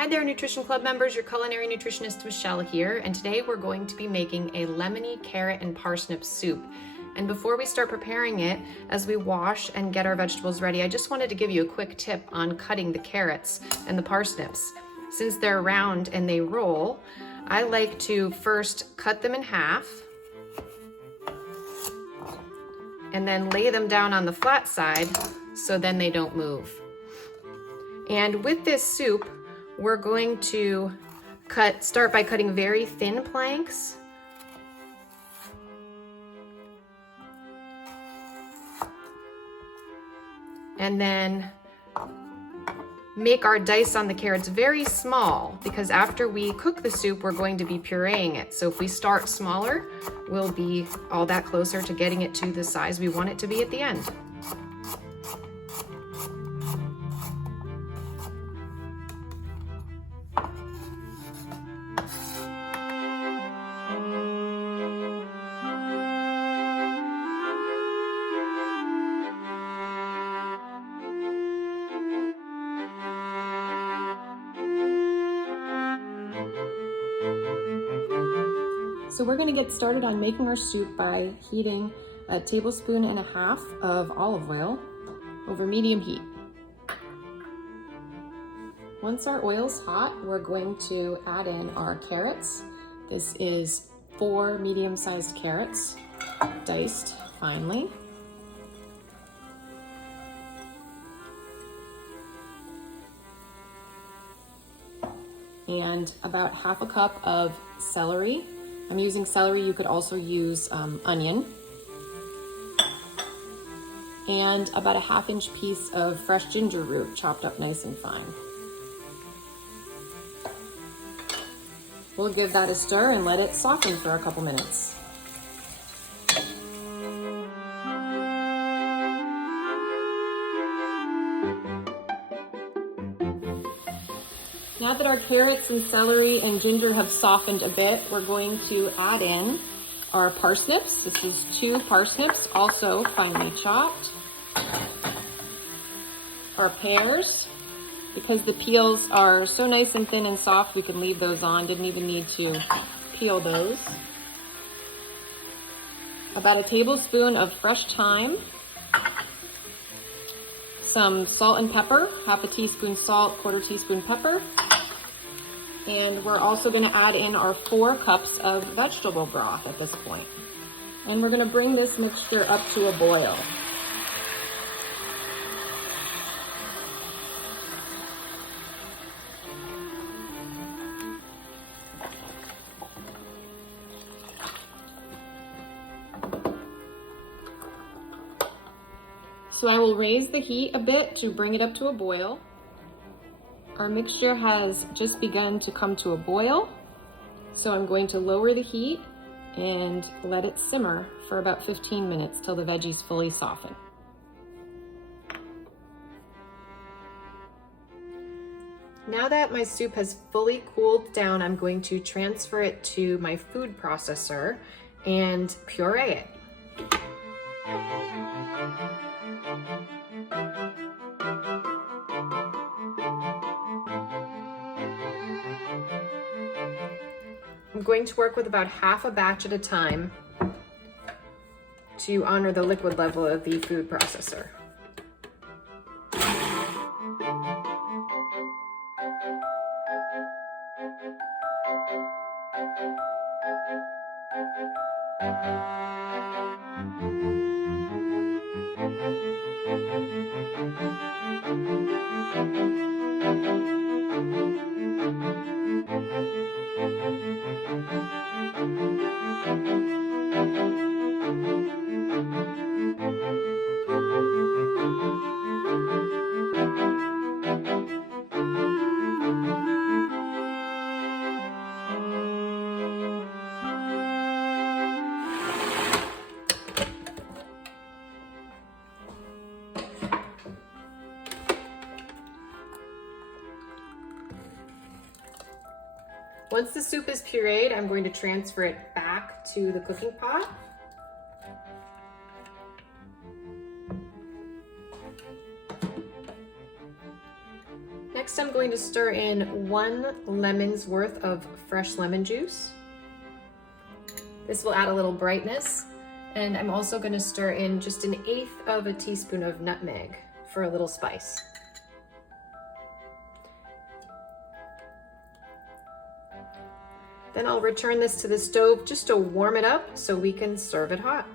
Hi there, Nutrition Club members. Your culinary nutritionist Michelle here, and today we're going to be making a lemony carrot and parsnip soup. And before we start preparing it, as we wash and get our vegetables ready, I just wanted to give you a quick tip on cutting the carrots and the parsnips. Since they're round and they roll, I like to first cut them in half and then lay them down on the flat side so then they don't move. And with this soup, we're going to start by cutting very thin planks. And then make our dice on the carrots very small, because after we cook the soup, we're going to be pureeing it. So if we start smaller, we'll be all that closer to getting it to the size we want it to be at the end. So we're going to get started on making our soup by heating 1.5 tablespoons of olive oil over medium heat. Once our oil's hot, we're going to add in our carrots. This is 4 medium-sized carrots, diced finely. And about 1/2 cup of celery. I'm using celery, you could also use onion. And about a 1/2 inch piece of fresh ginger root, chopped up nice and fine. We'll give that a stir and let it soften for a couple minutes. Now that our carrots and celery and ginger have softened a bit, we're going to add in our parsnips. This is 2 parsnips, also finely chopped. Our pears, because the peels are so nice and thin and soft, we can leave those on, didn't even need to peel those. About 1 tablespoon of fresh thyme. Some salt and pepper, 1/2 teaspoon salt, 1/4 teaspoon pepper. And we're also going to add in our 4 cups of vegetable broth at this point. And we're going to bring this mixture up to a boil. So I will raise the heat a bit to bring it up to a boil. Our mixture has just begun to come to a boil, so I'm going to lower the heat and let it simmer for about 15 minutes till the veggies fully soften. Now that my soup has fully cooled down, I'm going to transfer it to my food processor and puree it. I'm going to work with about 1/2 a batch at a time to honor the liquid level of the food processor. Once the soup is pureed, I'm going to transfer it back to the cooking pot. Next, I'm going going to stir in 1 lemon's worth of fresh lemon juice. This will add a little brightness. And I'm also going to stir in just 1/8 of a teaspoon of nutmeg for a little spice. Then I'll return this to the stove just to warm it up so we can serve it hot.